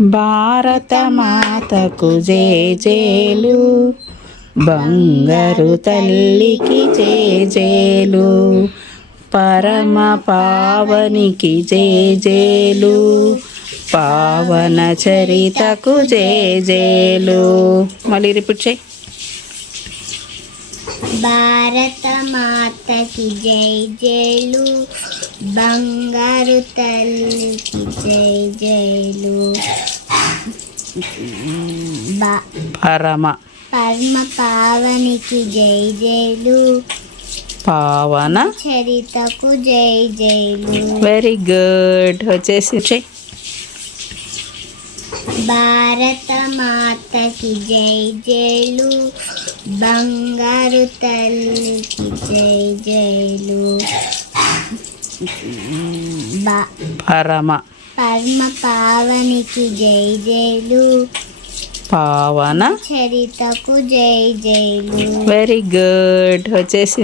భారత మాతకు జేజేలు, బంగారు తల్లికి జేజేలు, పరమ పావనికి జేజేలు, పావన చరితకు జేజేలు. మళ్ళీ రిపీట్ చేయి. భారత మాతకి జై జైలు, బంగారు తల్లికి జై జైలు, పరమ పావనికి జై జైలు, పావన చరితకు జై జైలు. Very good. వచ్చేసి చెయ్యి. భారత మాతకి జై జైలు, బంగారు తల్లికి జై జైలు, పరమ పావనికి జై జైలు, పావన చరితకు జై జైలు. Very good. వచ్చేసి